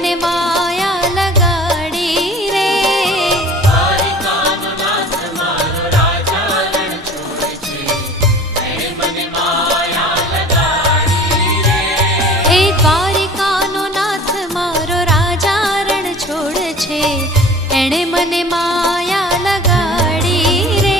મને માયા લગાડી રે. દ્વારિકાનો નાથ મારો રાજા રણ છોડે છે, એણે મને માયા લગાડી રે. એ દ્વારિકાનો નાથ મારો રાજા રણ છોડે છે, એણે મને માયા લગાડી રે.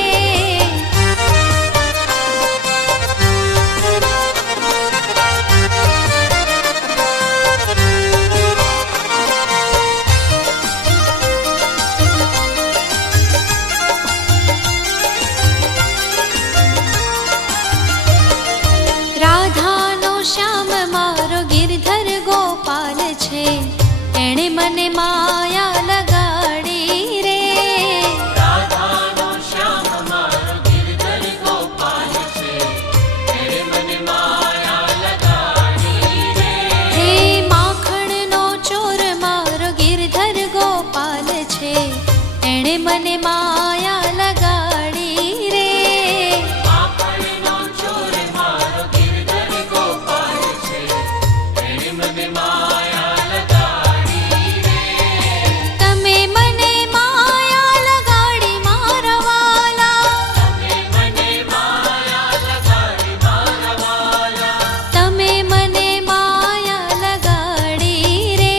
રાધાનો શ્યામ મારો ગિરધર ગોપાલ છે, એણે મને માયા લગાડી રે. રાધાનો શ્યામ મારો ગિરધર ગોપાલ છે, એણે મને માયા લગાડી રે. હે માખણનો ચોર મારો ગિરધર ગોપાલ છે, એણે મને માયા લગાડી રે. માખણનો ચોર મારો ગિરધર ગોપાલ છે, એણે મને માયા લગાડી રે. તમે મને માયા લગાડી મારા વાલા, તમે મને માયા લગાડી મારા વાલા. તમે મને માયા લગાડી રે.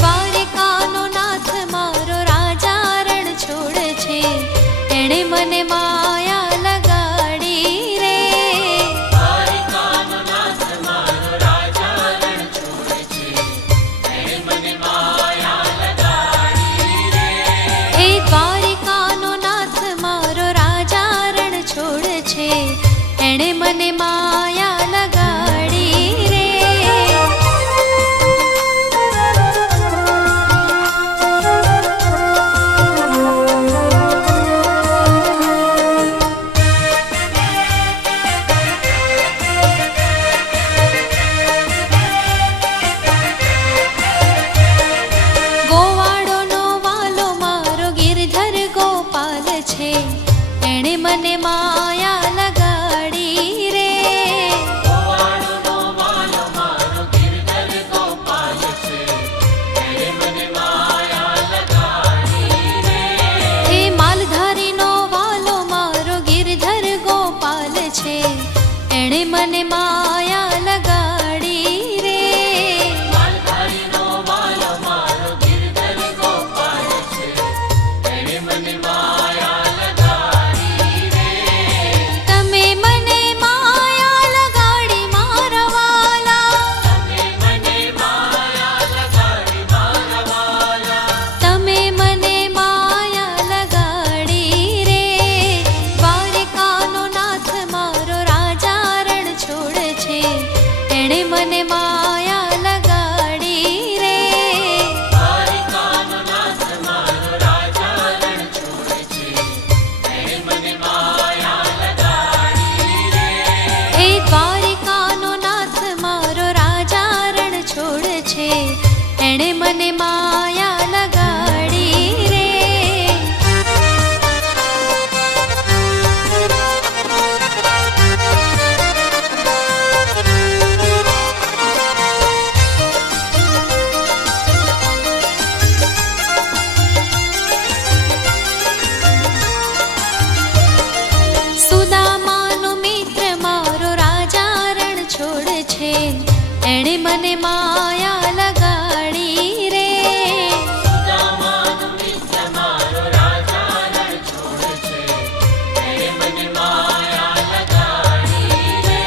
દ્વારિકાનો નાથ મારો રાજા રણ છોડે છે, એણે મને માયા લગાડી રે. દ્વારિકાનો નાથ મારો રાજા રણ છોડે છે, એણે મને માયા લગાડી રે. એ દ્વારિકાનો નાથ મારો રાજા રણ છોડે છે, એણે મને માયા લગાડી રે. ગોવાળોનો વાલો મારો ગિરધર ગોપાલ છે, એણે મને માયા લગાડી રે. ગોવાળોનો વાલો મારો ગિરધર ગોપાલ છે, એણે મને માયા લગાડી રે. હે માલધારીનો વાલો મારો ગિરધર ગોપાલ છે, એણે મને માયા લગાડી રે. માલધારીનો વાલો મારો ગિરધર ગોપાલ છે, એણે મને માયા લગાડી રે. તમે મને માયા લગાડી મારા વાલા, તમે મને માયા લગાડી મારા વાલા. તમે મને માયા લગાડી રે. દ્વારિકાનો નાથ મારો રાજા રણ છોડે છે, એણે મને માયા લગાડી રે. દ્વારિકાનો નાથ મારો રાજા રણ છોડે છે, એણે મને માયા લગાડી રે. એ દ્વારિકાનો નાથ મારો રાજા રણ છોડે છે, એણે મને માયા લગાડી રે. સુદામાનો મિત્ર મારો રાજા રણ છોડે છે, એણે મને માયા લગાડી રે. સુદામાનો મિત્ર મારો રાજા રણ છોડે છે, એણે મને માયા લગાડી રે.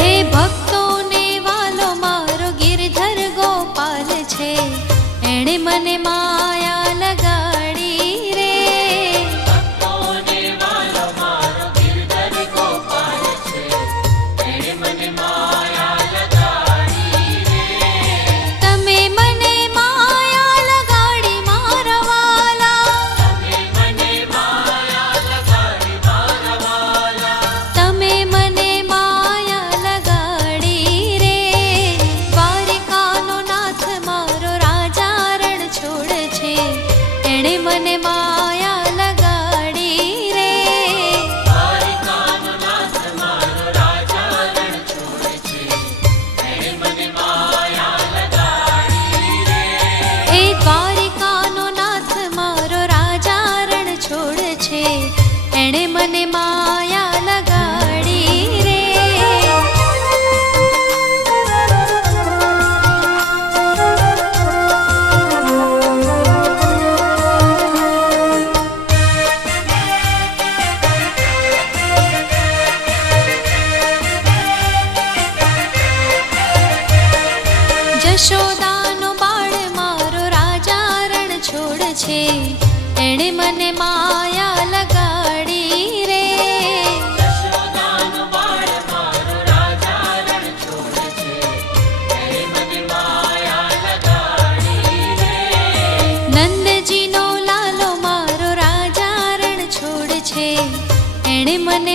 હે ભક્તોને વાલો મારો ગિરધર ગોપાલ છે, એણે મને માયા લગાડી રે. ભક્તોને વાલો મારો ગિરધર ગોપાલ છે, એણે મને માયા લગાડી રે. તમે મને માયા લગાડી મારા વાલા, તમે મને માયા લગાડી મારા વાલા. તમે મને માયા લગાડી રે. દ્વારિકાનો નાથ મારો રાજા રણ છોડે છે, છે એણે મને માયા લગાડી રે. યશોદાનો બાળ મારો રાજા રણ છોડે છે, એણે મને માયા લગાડી રે. નંદજીનો લાલો મારો રાજા રણ છોડ છે એણે મને